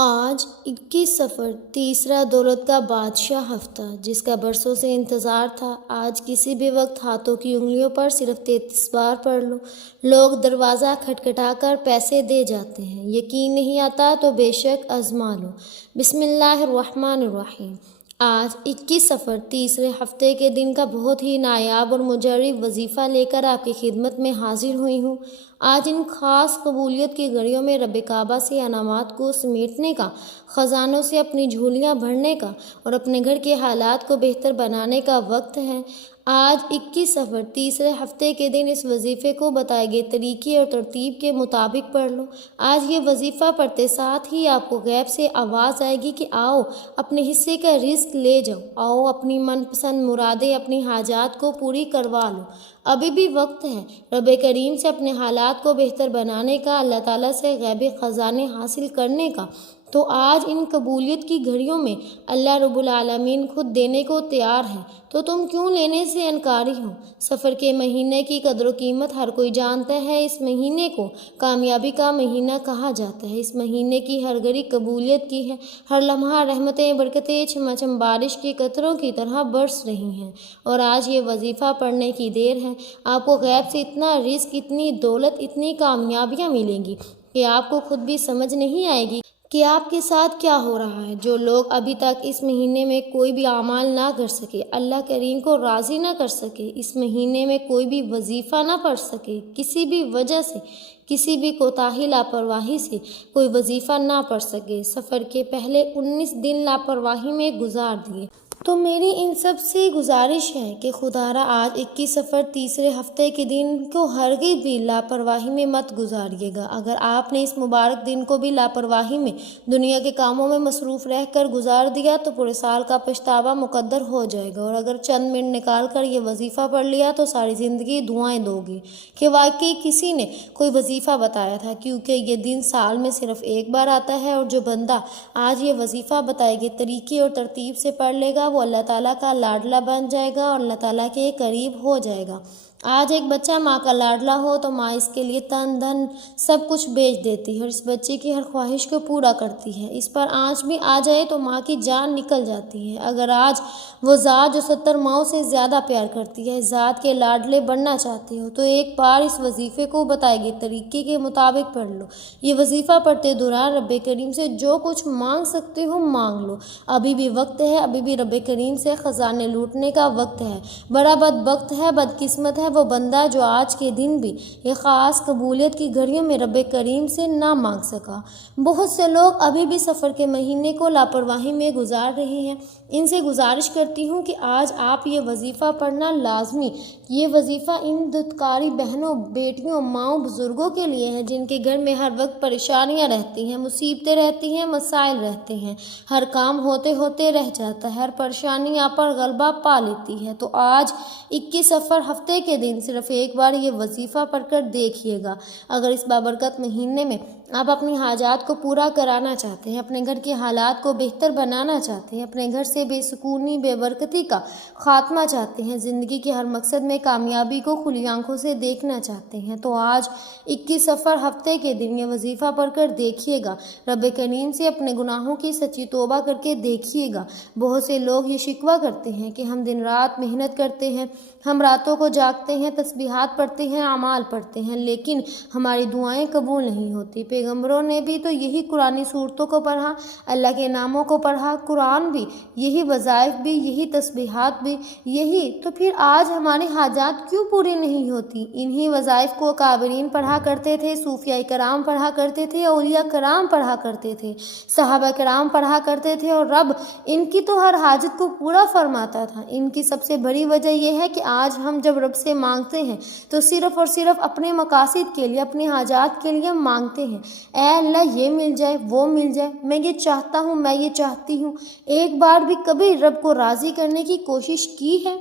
آج 21 صفر تیسرا دولت کا بادشاہ ہفتہ جس کا برسوں سے انتظار تھا، آج کسی بھی وقت ہاتھوں کی انگلیوں پر صرف 33 بار پڑھ لو۔ لوگ دروازہ کھٹکھٹا کر پیسے دے جاتے ہیں، یقین نہیں آتا تو بے شک آزما لو۔ بسم اللہ الرحمن الرحیم۔ آج 21 صفر تیسرے ہفتے کے دن کا بہت ہی نایاب اور مجرب وظیفہ لے کر آپ کی خدمت میں حاضر ہوئی ہوں۔ آج ان خاص قبولیت کی گھڑیوں میں رب کعبہ سے انعامات کو سمیٹنے کا، خزانوں سے اپنی جھولیاں بھرنے کا اور اپنے گھر کے حالات کو بہتر بنانے کا وقت ہے۔ آج 21 صفر تیسرے ہفتے کے دن اس وظیفے کو بتائے گئے طریقے اور ترتیب کے مطابق پڑھ لو۔ آج یہ وظیفہ پڑھتے ساتھ ہی آپ کو غیب سے آواز آئے گی کہ آؤ اپنے حصے کا رزق لے جاؤ، آؤ اپنی من پسند مرادیں، اپنی حاجات کو پوری کروا لو۔ ابھی بھی وقت ہے رب کریم سے اپنے حالات کو بہتر بنانے کا، اللہ تعالیٰ سے غیبی خزانے حاصل کرنے کا۔ تو آج ان قبولیت کی گھڑیوں میں اللہ رب العالمین خود دینے کو تیار ہے، تو تم کیوں لینے سے انکاری ہو؟ سفر کے مہینے کی قدر و قیمت ہر کوئی جانتا ہے۔ اس مہینے کو کامیابی کا مہینہ کہا جاتا ہے۔ اس مہینے کی ہر گھڑی قبولیت کی ہے، ہر لمحہ رحمتیں برکتیں چھماچم بارش کے قطروں کی طرح برس رہی ہیں۔ اور آج یہ وظیفہ پڑھنے کی دیر ہے۔ آپ کو غیب سے اتنا رزق، اتنی دولت، اتنی کامیابیاں ملیں گی کہ آپ کو خود بھی سمجھ نہیں آئے گی کہ آپ کے ساتھ کیا ہو رہا ہے۔ جو لوگ ابھی تک اس مہینے میں کوئی بھی اعمال نہ کر سکے، اللہ کریم کو راضی نہ کر سکے، اس مہینے میں کوئی بھی وظیفہ نہ پڑھ سکے، کسی بھی وجہ سے، کسی بھی کوتاہی لاپرواہی سے کوئی وظیفہ نہ پڑھ سکے، سفر کے پہلے 19 دن لاپرواہی میں گزار دیے، تو میری ان سب سے گزارش ہے کہ خدارا آج 21 صفر تیسرے ہفتے کے دن کو ہرگز بھی لاپرواہی میں مت گزاریے گا۔ اگر آپ نے اس مبارک دن کو بھی لاپرواہی میں، دنیا کے کاموں میں مصروف رہ کر گزار دیا تو پورے سال کا پچھتاوا مقدر ہو جائے گا۔ اور اگر چند منٹ نکال کر یہ وظیفہ پڑھ لیا تو ساری زندگی دعائیں دو گی کہ واقعی کسی نے کوئی وظیفہ بتایا تھا، کیونکہ یہ دن سال میں صرف ایک بار آتا ہے۔ اور جو بندہ آج یہ وظیفہ بتائے گئے طریقے اور ترتیب سے پڑھ لے گا وہ اللہ تعالیٰ کا لاڈلا بن جائے گا اور اللہ تعالیٰ کے قریب ہو جائے گا۔ آج ایک بچہ ماں کا لاڈلا ہو تو ماں اس کے لیے تن دھن سب کچھ بیچ دیتی ہے اور اس بچے کی ہر خواہش کو پورا کرتی ہے۔ اس پر آنچ بھی آ جائے تو ماں کی جان نکل جاتی ہے۔ اگر آج وہ ذات جو 70 ماؤں سے زیادہ پیار کرتی ہے، ذات کے لاڈلے بننا چاہتے ہو تو ایک بار اس وظیفے کو بتائے گئے طریقے کے مطابق پڑھ لو۔ یہ وظیفہ پڑھتے دوران رب کریم سے جو کچھ مانگ سکتے ہو مانگ لو۔ ابھی بھی وقت ہے، ابھی بھی رب کریم سے خزانے لوٹنے کا وقت ہے۔ بڑا بدبخت ہے، بدقسمت ہے وہ بندہ جو آج کے دن بھی یہ خاص قبولیت کی گھڑیوں میں رب کریم سے نہ مانگ سکا۔ بہت سے لوگ ابھی بھی سفر کے مہینے کو لاپرواہی میں گزار رہے ہیں۔ ان سے گزارش کرتی ہوں کہ آج آپ یہ وظیفہ پڑھنا لازمی۔ یہ وظیفہ ان دھتکاری بہنوں، بیٹیوں، ماؤں، بزرگوں کے لیے ہے جن کے گھر میں ہر وقت پریشانیاں رہتی ہیں، مصیبتیں رہتی ہیں، مسائل رہتے ہیں، ہر کام ہوتے ہوتے رہ جاتا ہے، ہر پریشانی آپ پر غلبہ پا لیتی ہے۔ تو آج 21 صفر ہفتے کے دن صرف ایک بار یہ وظیفہ پڑھ کر دیکھیے گا۔ اگر اس بابرکت مہینے میں آپ اپنی حاجات کو پورا کرانا چاہتے ہیں، اپنے گھر کے حالات کو بہتر بنانا چاہتے ہیں، اپنے گھر سے بے سکونی، بے برکتی کا خاتمہ چاہتے ہیں، زندگی کے ہر مقصد میں کامیابی کو کھلی آنکھوں سے دیکھنا چاہتے ہیں، تو آج 21 صفر ہفتے کے دن یہ وظیفہ پڑھ کر دیکھیے گا۔ رب کریم سے اپنے گناہوں کی سچی توبہ کر کے دیکھیے گا۔ بہت سے لوگ یہ شکوہ کرتے ہیں کہ ہم دن رات محنت کرتے ہیں، ہم راتوں کو جاگتے ہیں، تسبیحات پڑھتے ہیں، اعمال پڑھتے ہیں، لیکن ہماری دعائیں قبول نہیں ہوتی۔ پیغمبروں نے بھی تو یہی قرآنی صورتوں کو پڑھا، اللہ کے ناموں کو پڑھا، قرآن بھی یہی، وظائف بھی یہی، تسبیحات بھی یہی، تو پھر آج ہماری حاجات کیوں پوری نہیں ہوتی؟ انہی وظائف کو اکابرین پڑھا کرتے تھے، صوفیاء کرام پڑھا کرتے تھے، اولیاء کرام پڑھا کرتے تھے، صحابہ کرام پڑھا کرتے تھے، اور رب ان کی تو ہر حاجت کو پورا فرماتا تھا۔ ان کی سب سے بڑی وجہ یہ ہے کہ آج ہم جب رب سے مانگتے ہیں تو صرف اور صرف اپنے مقاصد کے لیے، اپنی حاجات کے لیے مانگتے ہیں۔ اے اللہ یہ مل جائے، وہ مل جائے، میں یہ چاہتا ہوں، میں یہ چاہتی ہوں۔ ایک بار بھی کبھی رب کو راضی کرنے کی کوشش کی ہے؟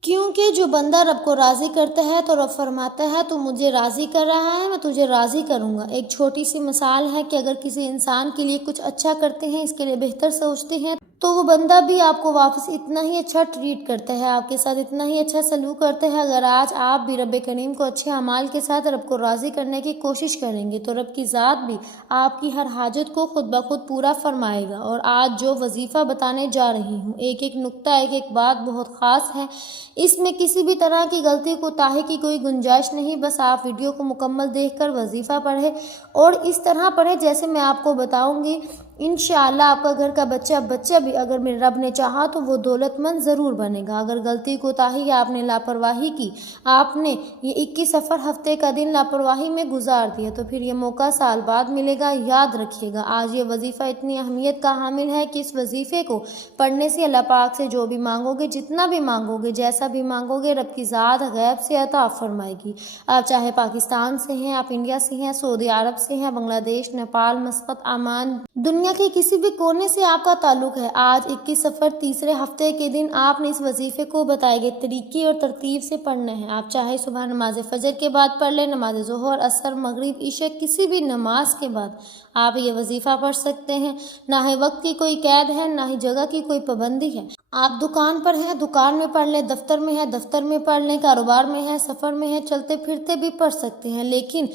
کیونکہ جو بندہ رب کو راضی کرتا ہے تو رب فرماتا ہے تو مجھے راضی کر رہا ہے، میں تجھے راضی کروں گا۔ ایک چھوٹی سی مثال ہے کہ اگر کسی انسان کے لیے کچھ اچھا کرتے ہیں، اس کے لیے بہتر سوچتے ہیں تو وہ بندہ بھی آپ کو واپس اتنا ہی اچھا ٹریٹ کرتا ہے، آپ کے ساتھ اتنا ہی اچھا سلوک کرتا ہے۔ اگر آج آپ بھی رب کریم کو اچھے اعمال کے ساتھ رب کو راضی کرنے کی کوشش کریں گے تو رب کی ذات بھی آپ کی ہر حاجت کو خود بخود پورا فرمائے گا۔ اور آج جو وظیفہ بتانے جا رہی ہوں، ایک ایک نقطہ، ایک ایک بات بہت خاص ہے، اس میں کسی بھی طرح کی غلطی کوتاہی کی کوئی گنجائش نہیں۔ بس آپ ویڈیو کو مکمل دیکھ کر وظیفہ پڑھیں اور اس طرح پڑھیں جیسے میں آپ کو بتاؤں گی۔ انشاءاللہ آپ کا گھر کا بچہ بھی اگر میرے رب نے چاہا تو وہ دولت مند ضرور بنے گا۔ اگر غلطی کوتاہی یا آپ نے لاپرواہی کی، آپ نے یہ 21 سفر ہفتے کا دن لاپرواہی میں گزار دیا تو پھر یہ موقع سال بعد ملے گا۔ یاد رکھیے گا، آج یہ وظیفہ اتنی اہمیت کا حامل ہے کہ اس وظیفے کو پڑھنے سے اللہ پاک سے جو بھی مانگو گے، جتنا بھی مانگو گے، جیسا بھی مانگو گے، رب کی ذات غیب سے عطا فرمائے گی۔ آپ چاہے پاکستان سے ہیں، آپ انڈیا سے ہیں، سعودی عرب سے ہیں، بنگلہ دیش، نیپال، مسقط، عمان، دنیا کے کسی بھی کونے سے آپ کا تعلق ہے، آج 21 سفر تیسرے ہفتے کے دن آپ نے اس وظیفے کو بتائے گئے طریقے اور ترتیب سے پڑھنا ہے۔ آپ چاہے صبح نماز فجر کے بعد پڑھ لیں، نماز ظہر، عصر، مغرب، عشاء، کسی بھی نماز کے بعد آپ یہ وظیفہ پڑھ سکتے ہیں۔ نہ ہی وقت کی کوئی قید ہے، نہ ہی جگہ کی کوئی پابندی ہے۔ آپ دکان پر ہیں، دکان میں پڑھ لیں، دفتر میں ہیں، دفتر میں پڑھ لیں، کاروبار میں ہیں، سفر میں ہیں، چلتے پھرتے بھی پڑھ سکتے ہیں، لیکن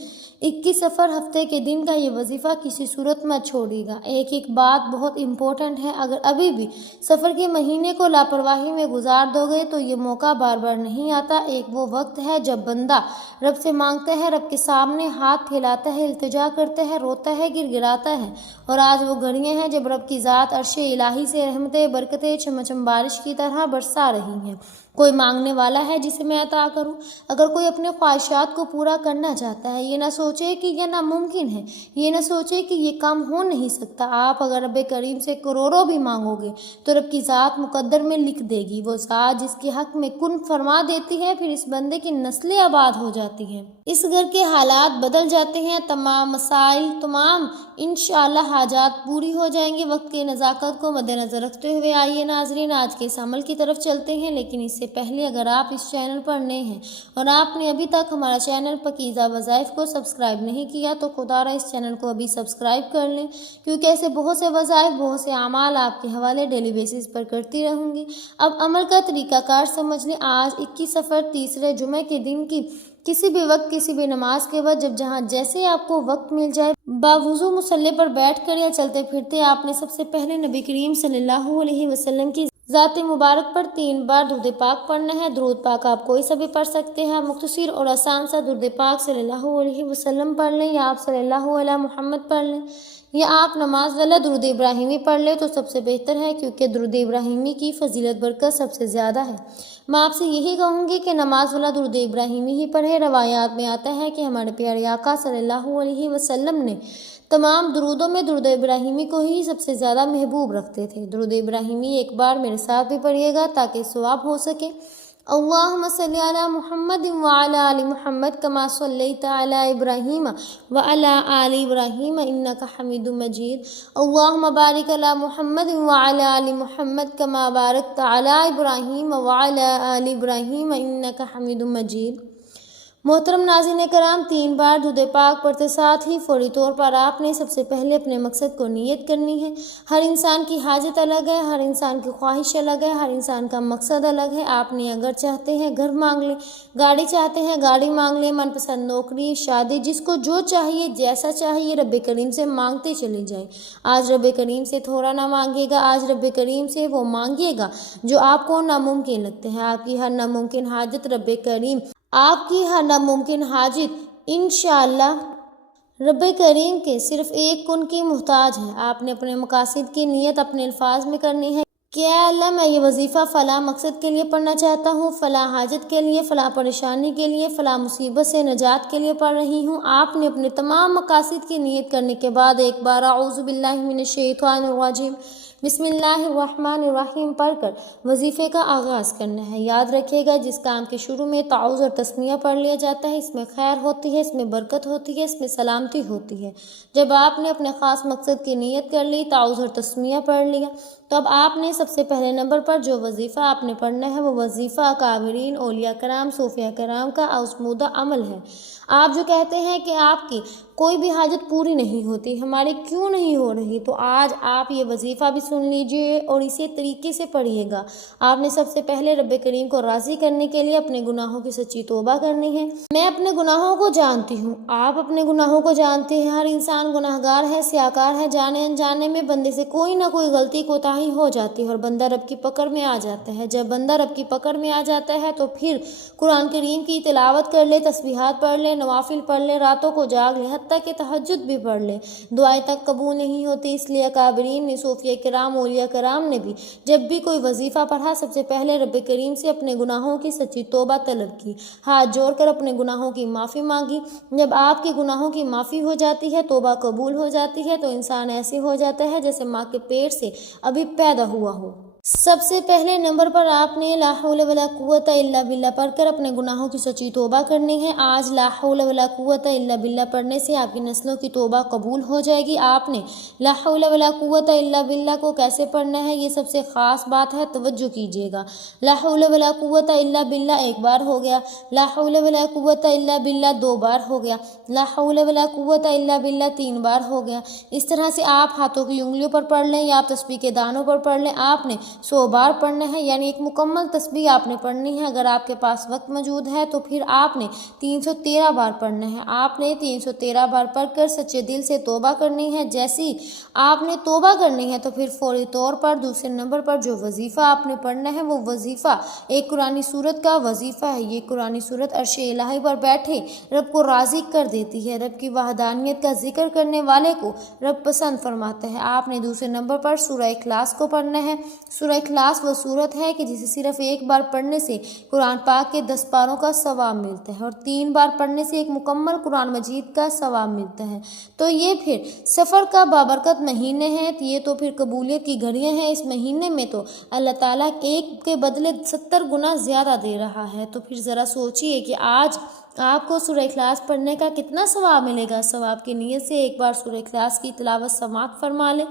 21 سفر ہفتے کے دن کا یہ وظیفہ کسی صورت میں چھوڑیے گا۔ ایک ایک بات بہت امپورٹنٹ ہے، اگر ابھی بھی سفر کے مہینے کو لاپرواہی میں گزار دو گے تو یہ موقع بار بار نہیں آتا۔ ایک وہ وقت ہے جب بندہ رب سے مانگتا ہے، رب کے سامنے ہاتھ پھیلاتا ہے، التجا کرتا ہے، روتا ہے، گر گراتا ہے، اور آج وہ گھڑیاں ہیں جب رب کی ذات عرش الہی سے رحمتیں، برکتیں چمچم بارش کی طرح برسا رہی ہیں۔ کوئی مانگنے والا ہے جسے میں عطا کروں؟ اگر کوئی اپنے خواہشات کو پورا کرنا چاہتا ہے، یہ نہ سوچے کہ یہ ناممکن ہے، یہ نہ سوچے کہ یہ کام ہو نہیں سکتا۔ آپ اگر رب کریم سے کروڑوں بھی مانگو گے تو رب کی ذات مقدر میں لکھ دے گی۔ وہ ذات جس کے حق میں کن فرما دیتی ہے، پھر اس بندے کی نسلیں آباد ہو جاتی ہیں، اس گھر کے حالات بدل جاتے ہیں، تمام مسائل، تمام انشاءاللہ حاجات پوری ہو جائیں گے۔ وقت کی نزاکت کو مد نظر رکھتے ہوئے آئیے ناظرین آج کے اس عمل کی طرف چلتے ہیں، لیکن اس سے پہلے اگر آپ اس چینل پر نئے ہیں اور آپ نے ابھی تک ہمارا چینل پاکیزہ وظائف کو سبسکرائب نہیں کیا تو خدا را اس چینل کو ابھی سبسکرائب کر لیں، کیونکہ ایسے بہت سے وظائف، بہت سے اعمال آپ کے حوالے ڈیلی بیسس پر کرتی رہوں گی۔ اب عمل کا طریقہ کار سمجھ لیں۔ آج 21 سفر تیسرے جمعے کے دن کی کسی بھی وقت، کسی بھی نماز کے بعد، جب جہاں جیسے آپ کو وقت مل جائے، باوضو مصلی پر بیٹھ کر یا چلتے پھرتے، آپ نے سب سے پہلے نبی کریم صلی اللہ علیہ وسلم کی ذات مبارک پر 3 بار درود پاک پڑھنا ہے۔ درود پاک آپ کوئی سا بھی پڑھ سکتے ہیں، مختصر اور آسان سا درود پاک صلی اللہ علیہ وسلم پڑھ لیں، یا آپ صلی اللہ علیہ محمد پڑھ لیں، یا آپ نماز والا درود ابراہیمی پڑھ لیں تو سب سے بہتر ہے، کیونکہ درود ابراہیمی کی فضیلت برکت سب سے زیادہ ہے۔ میں آپ سے یہی کہوں گی کہ نماز والا درود ابراہیمی ہی پڑھیں۔ روایات میں آتا ہے کہ ہمارے پیارے آقا صلی اللہ علیہ وسلم نے تمام درودوں میں درود ابراہیمی کو ہی سب سے زیادہ محبوب رکھتے تھے۔ درود ابراہیمی ایک بار میرے ساتھ بھی پڑھیے گا تاکہ ثواب ہو سکے۔ اللہم صلی علی محمد وعلی آل محمد کما صلیت علی ابراہیم وعلی آل ابراہیم انک حمید مجید۔ اللہم بارک علی محمد وعلی آل محمد کما بارکت علی ابراہیم وعلی آل ابراہیم انک حمید مجید۔ محترم ناظرین کرام، 3 بار درود پاک پڑھتے ساتھ ہی فوری طور پر آپ نے سب سے پہلے اپنے مقصد کو نیت کرنی ہے۔ ہر انسان کی حاجت الگ ہے، ہر انسان کی خواہش الگ ہے، ہر انسان کا مقصد الگ ہے۔ آپ نے اگر چاہتے ہیں گھر مانگ لیں، گاڑی چاہتے ہیں گاڑی مانگ لیں، من پسند نوکری، شادی، جس کو جو چاہیے، جیسا چاہیے، رب کریم سے مانگتے چلے جائیں۔ آج رب کریم سے تھوڑا نہ مانگیے گا، آج رب کریم سے وہ مانگیے گا جو آپ کو ناممکن لگتے ہیں۔ آپ کی ہر ناممکن حاجت رب کریم، آپ کی ہر ناممکن حاجت انشاءاللہ رب کریم کے صرف ایک کن کی محتاج ہے۔ آپ نے اپنے مقاصد کی نیت اپنے الفاظ میں کرنی ہے کہ اے اللہ، میں یہ وظیفہ فلاں مقصد کے لیے پڑھنا چاہتا ہوں، فلاں حاجت کے لیے، فلاں پریشانی کے لیے، فلاں مصیبت سے نجات کے لیے پڑھ رہی ہوں۔ آپ نے اپنے تمام مقاصد کی نیت کرنے کے بعد ایک بار اعوذ باللہ من الشیطان الرجیم بسم اللہ الرحمن الرحیم پڑھ کر وظیفے کا آغاز کرنا ہے۔ یاد رکھیے گا، جس کام کے شروع میں تعوذ اور تسمیہ پڑھ لیا جاتا ہے، اس میں خیر ہوتی ہے، اس میں برکت ہوتی ہے، اس میں سلامتی ہوتی ہے۔ جب آپ نے اپنے خاص مقصد کی نیت کر لی، تعوذ اور تسمیہ پڑھ لیا، تو اب آپ نے سب سے پہلے نمبر پر جو وظیفہ آپ نے پڑھنا ہے وہ وظیفہ اکابرین، اولیاء کرام، صوفیاء کرام کا آزمودہ عمل ہے۔ آپ جو کہتے ہیں کہ آپ کی کوئی بھی حاجت پوری نہیں ہوتی، ہماری کیوں نہیں ہو رہی؟ تو آج آپ یہ وظیفہ بھی سن لیجئے اور اسی طریقے سے پڑھیے گا۔ آپ نے سب سے پہلے رب کریم کو راضی کرنے کے لیے اپنے گناہوں کی سچی توبہ کرنی ہے۔ میں اپنے گناہوں کو جانتی ہوں، آپ اپنے گناہوں کو جانتے ہیں۔ ہر انسان گناہگار ہے، سیاہکار ہے، جانے انجانے میں بندے سے کوئی نہ کوئی غلطی کوتاہی ہو جاتی ہے اور بندہ رب کی پکڑ میں آ جاتا ہے۔ جب بندہ رب کی پکڑ میں آ جاتا ہے تو پھر قرآن کریم کی تلاوت کر لے، تسبیحات پڑھ لے، نوافل پڑھ لے، راتوں کو جاگ لے، حتیٰ کہ تہجد بھی پڑھ لے، دعائیں تک قبول نہیں ہوتی۔ اس لیے اکابرین نے، صوفیہ کرام، اولیاء کرام نے بھی جب بھی کوئی وظیفہ پڑھا سب سے پہلے رب کریم سے اپنے گناہوں کی سچی توبہ طلب کی، ہاتھ جوڑ کر اپنے گناہوں کی معافی مانگی۔ جب آپ کے گناہوں کی معافی ہو جاتی ہے، توبہ قبول ہو جاتی ہے، تو انسان ایسے ہو جاتا ہے جیسے ماں کے پیٹ سے ابھی پیدا ہوا ہو۔ سب سے پہلے نمبر پر آپ نے لا حول ولا قوت الا باللہ پڑھ کر اپنے گناہوں کی سچی توبہ کرنی ہے۔ آج لا حول ولا قوت الا باللہ پڑھنے سے آپ کی نسلوں کی توبہ قبول ہو جائے گی۔ آپ نے لا حول ولا قوت الا باللہ کو کیسے پڑھنا ہے، یہ سب سے خاص بات ہے، توجہ کیجیے گا۔ لا حول ولا قوت الا باللہ ایک بار ہو گیا، لا حول ولا قوت الا باللہ دو بار ہو گیا، لا حول ولا قوت الا باللہ تین بار ہو گیا۔ اس طرح سے آپ ہاتھوں کی انگلیوں پر پڑھ لیں یا آپ تسبیح کے دانوں پر پڑھ لیں۔ آپ نے 100 بار پڑھنا ہے، یعنی ایک مکمل تسبیح آپ نے پڑھنی ہے۔ اگر آپ کے پاس وقت موجود ہے تو پھر آپ نے 313 بار پڑھنا ہے۔ آپ نے 313 بار پڑھ کر سچے دل سے توبہ کرنی ہے۔ جیسی آپ نے توبہ کرنی ہے تو پھر فوری طور پر دوسرے نمبر پر جو وظیفہ آپ نے پڑھنا ہے وہ وظیفہ ایک قرآنی سورت کا وظیفہ ہے۔ یہ قرآنی سورت عرش الہی پر بیٹھے رب کو راضی کر دیتی ہے۔ رب کی وحدانیت کا ذکر کرنے والے کو رب پسند فرماتا ہے۔ آپ نے دوسرے نمبر پر سورہ اخلاص کو پڑھنا ہے۔ سورہ اخلاص وہ سورت ہے کہ جسے صرف ایک بار پڑھنے سے قرآن پاک کے 10 پاروں کا ثواب ملتا ہے اور 3 بار پڑھنے سے ایک مکمل قرآن مجید کا ثواب ملتا ہے۔ تو یہ پھر سفر کا بابرکت مہینے ہیں، یہ تو پھر قبولیت کی گھڑیاں ہیں۔ اس مہینے میں تو اللہ تعالیٰ ایک کے بدلے 70 گنا زیادہ دے رہا ہے۔ تو پھر ذرا سوچئے کہ آج آپ کو سورہ اخلاص پڑھنے کا کتنا ثواب ملے گا۔ ثواب کی نیت سے ایک بار سورہ اخلاص کی تلاوت سماعت فرما لیں۔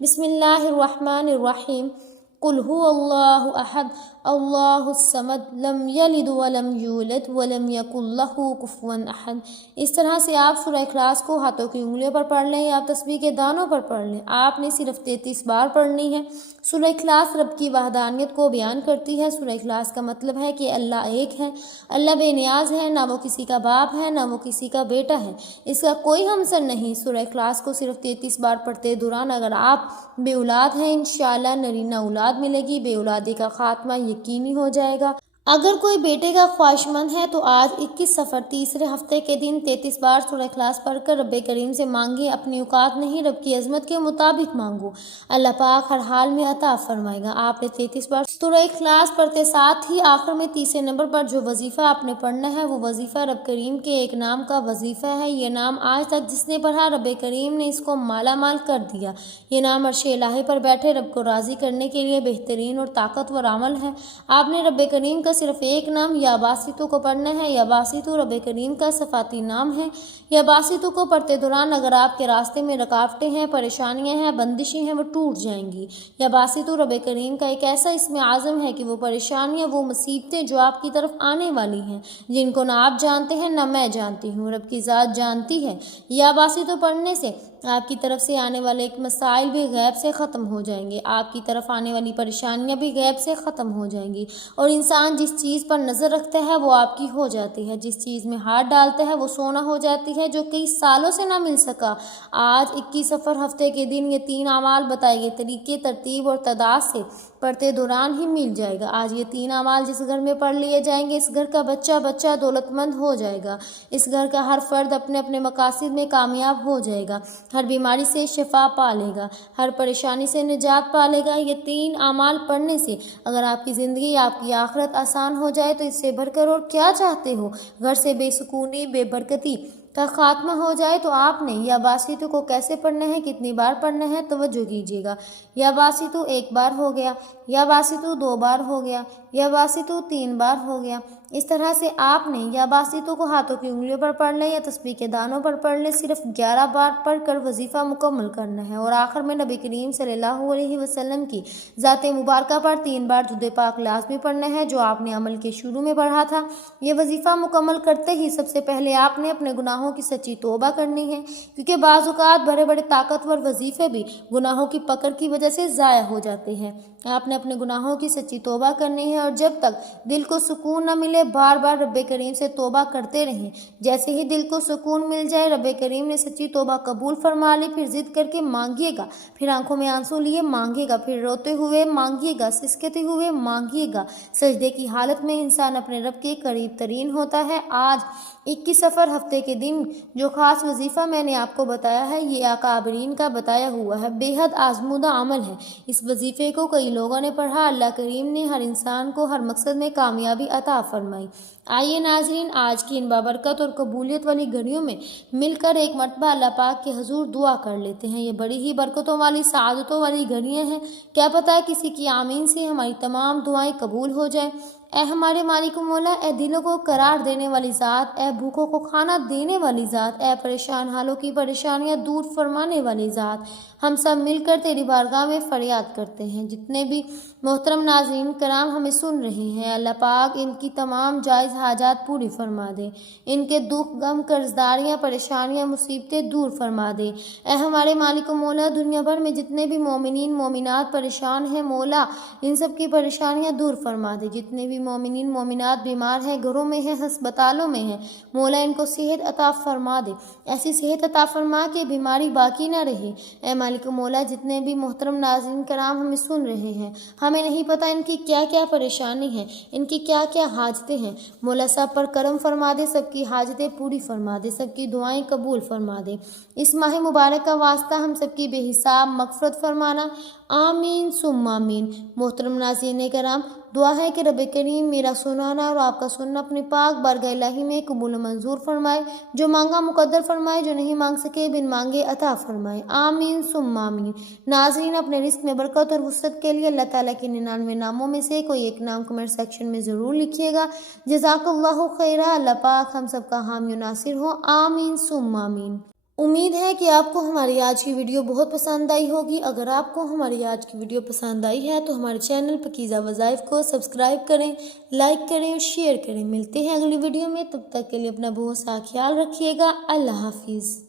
بسم اللہ الرحمن الرحیم۔ قل هو اللہ احد اللہ الصمد لم یلد ولم یولد ولم یکن لہ کفوا احد۔ اس طرح سے آپ سورہ اخلاص کو ہاتھوں کی انگلیوں پر پڑھ لیں یا آپ تسبیح کے دانوں پر پڑھ لیں۔ آپ نے صرف 33 بار پڑھنی ہے۔ سورہ اخلاص رب کی وحدانیت کو بیان کرتی ہے۔ سورہ اخلاص کا مطلب ہے کہ اللہ ایک ہے، اللہ بے نیاز ہے، نہ وہ کسی کا باپ ہے نہ وہ کسی کا بیٹا ہے، اس کا کوئی ہمسر نہیں۔ سورہ اخلاص کو صرف 33 بار پڑھتے دوران اگر آپ بے اولاد ہیں انشاءاللہ نرینہ اولاد ملے گی، بے اولادی کا خاتمہ یقینی ہو جائے گا۔ اگر کوئی بیٹے کا خواہش مند ہے تو آج 21 صفر تیسرے ہفتے کے دن 33 بار سورہ اخلاص پڑھ کر رب کریم سے مانگے۔ اپنی اوقات نہیں، رب کی عظمت کے مطابق مانگو، اللہ پاک ہر حال میں عطا فرمائے گا۔ آپ نے 33 بار سورہ اخلاص پڑھتے ساتھ ہی آخر میں تیسرے نمبر پر جو وظیفہ آپ نے پڑھنا ہے وہ وظیفہ رب کریم کے ایک نام کا وظیفہ ہے۔ یہ نام آج تک جس نے پڑھا رب کریم نے اس کو مالا مال کر دیا۔ یہ نام عرش الہی پر بیٹھے رب کو راضی کرنے کے لیے بہترین اور طاقتور عمل ہے۔ آپ نے رب کریم کا صرف ایک نام یا باسطو کو پڑھنا ہے۔ یا باسطو رب کریم کا صفاتی نام ہے۔ یا باسطو کو پڑھتے دوران اگر آپ کے راستے میں رکاوٹیں ہیں، پریشانیاں ہیں، بندشیں ہیں، وہ ٹوٹ جائیں گی۔ یا باسطو رب کریم کا ایک ایسا اسم اعظم ہے کہ وہ پریشانیاں، وہ مصیبتیں جو آپ کی طرف آنے والی ہیں، جن کو نہ آپ جانتے ہیں نہ میں جانتی ہوں، رب کی ذات جانتی ہے۔ یا باسطو پڑھنے سے آپ کی طرف سے آنے والے ایک مسائل بھی غیب سے ختم ہو جائیں گے، آپ کی طرف آنے والی پریشانیاں بھی غیب سے ختم ہو جائیں گی، اور انسان جس چیز پر نظر رکھتا ہے وہ آپ کی ہو جاتی ہے، جس چیز میں ہاتھ ڈالتا ہے وہ سونا ہو جاتی ہے جو کئی سالوں سے نہ مل سکا۔ آج 21 صفر ہفتے کے دن یہ 3 اعمال بتائے گئے طریقے، ترتیب اور تعداد سے پڑھتے دوران ہی مل جائے گا۔ آج یہ 3 اعمال جس گھر میں پڑھ لیے جائیں گے، اس گھر کا بچہ بچہ دولت مند ہو جائے گا، اس گھر کا ہر فرد اپنے اپنے مقاصد میں کامیاب ہو جائے گا، ہر بیماری سے شفا پا لے گا، ہر پریشانی سے نجات پا لے گا۔ یہ 3 اعمال پڑھنے سے اگر آپ کی زندگی، آپ کی آخرت آسان ہو جائے تو اس سے بڑھ کر اور کیا چاہتے ہو؟ گھر سے بے سکونی، بے برکتی کا خاتمہ ہو جائے تو آپ نے یا باسطو کو کیسے پڑھنا ہے، کتنی بار پڑھنا ہے، توجہ کیجیے گا۔ یا باسطو 1 بار ہو گیا، یا باسطو 2 بار ہو گیا، یا باسطو 3 بار ہو گیا، اس طرح سے آپ نے یا باسطوں کو ہاتھوں کی انگلیوں پر پڑھ لیں یا تسبیح کے دانوں پر پڑھ لیں، صرف 11 بار پڑھ کر وظیفہ مکمل کرنا ہے، اور آخر میں نبی کریم صلی اللہ علیہ وسلم کی ذات مبارکہ پر 3 بار درود پاک لازمی پڑھنا ہے جو آپ نے عمل کے شروع میں پڑھا تھا۔ یہ وظیفہ مکمل کرتے ہی سب سے پہلے آپ نے اپنے گناہوں کی سچی توبہ کرنی ہے، کیونکہ بعض اوقات بڑے بڑے طاقتور وظیفے بھی گناہوں کی پکڑ کی وجہ سے ضائع ہو جاتے ہیں۔ آپ نے اپنے گناہوں کی سچی توبہ کرنی ہے، اور جب تک دل کو سکون نہ ملے بار بار رب کریم سے توبہ کرتے رہیں۔ جیسے ہی دل کو سکون مل جائے رب کریم نے سچی توبہ قبول فرما لی، پھر ضد کر کے مانگیے گا، پھر آنکھوں میں آنسو لیے مانگیے گا، پھر روتے ہوئے مانگیے گا، سسکتے ہوئے مانگیے گا۔ سجدے کی حالت میں انسان اپنے رب کے قریب ترین ہوتا ہے۔ آج 21 سفر ہفتے کے دن جو خاص وظیفہ میں نے آپ کو بتایا ہے، یہ اکابرین کا بتایا ہوا ہے، بے حد آزمودہ عمل ہے۔ اس وظیفے کو کئی لوگوں نے پڑھا، اللہ کریم نے ہر انسان کو ہر مقصد میں کامیابی عطا فرمائی۔ آئیے ناظرین، آج کی ان بابرکت اور قبولیت والی گھڑیوں میں مل کر ایک مرتبہ اللہ پاک کے حضور دعا کر لیتے ہیں۔ یہ بڑی ہی برکتوں والی سعادتوں والی گھڑیاں ہیں، کیا پتہ ہے کسی کی آمین سے ہماری تمام دعائیں قبول ہو جائیں۔ اے ہمارے مالک و مولا، اے دلوں کو قرار دینے والی ذات، اے بھوکوں کو کھانا دینے والی ذات، اے پریشان حالوں کی پریشانیاں دور فرمانے والی ذات، ہم سب مل کر تیری بارگاہ میں فریاد کرتے ہیں۔ جتنے بھی محترم ناظرین کرام ہمیں سن رہے ہیں، اللہ پاک ان کی تمام جائز حاجات پوری فرما دے، ان کے دکھ غم قرضداریاں پریشانیاں مصیبتیں دور فرما دے۔ اے ہمارے مالک و مولا، دنیا بھر میں جتنے بھی مومنین مومنات پریشان ہیں مولا، ان سب کی پریشانیاں دور فرما دے۔ جتنے بھی مومنین مومنات بیمار ہیں، گھروں میں ہیں، ہسپتالوں میں ہیں، مولا ان کو صحت عطا فرما دے، ایسی صحت عطا فرما کہ بیماری باقی نہ رہے۔ اے مالک و مولا، جتنے بھی محترم ناظرین کرام ہمیں سن رہے ہیں، ہمیں نہیں پتہ ان کی کیا کیا پریشانی ہے، ان کی کیا کیا حاجتیں ہیں، مولا سب پر کرم فرما دے، سب کی حاجتیں پوری فرما دے، سب کی دعائیں قبول فرما دے۔ اس ماہ مبارک کا واسطہ ہم سب کی بے حساب مغفرت فرمانا، آمین ثم آمین۔ محترم ناظرین کرام، دعا ہے کہ رب کریم میرا سنانا اور آپ کا سننا اپنے پاک بارگاہ الہی میں قبول و منظور فرمائے، جو مانگا مقدر فرمائے، جو نہیں مانگ سکے بن مانگے عطا فرمائے، آمین ثم آمین۔ ناظرین، اپنے رزق میں برکت اور وسعت کے لیے اللہ تعالیٰ کے 99 ناموں میں سے کوئی ایک نام کمنٹ سیکشن میں ضرور لکھیے گا۔ جزاک اللہ خیرہ، اللہ پاک ہم سب کا حامی و ناصر ہو، آمین ثم آمین۔ امید ہے کہ آپ کو ہماری آج کی ویڈیو بہت پسند آئی ہوگی۔ اگر آپ کو ہماری آج کی ویڈیو پسند آئی ہے تو ہمارے چینل پاکیزہ وظائف کو سبسکرائب کریں، لائک کریں اور شیئر کریں۔ ملتے ہیں اگلی ویڈیو میں، تب تک کے لیے اپنا بہت سا خیال رکھیے گا۔ اللہ حافظ۔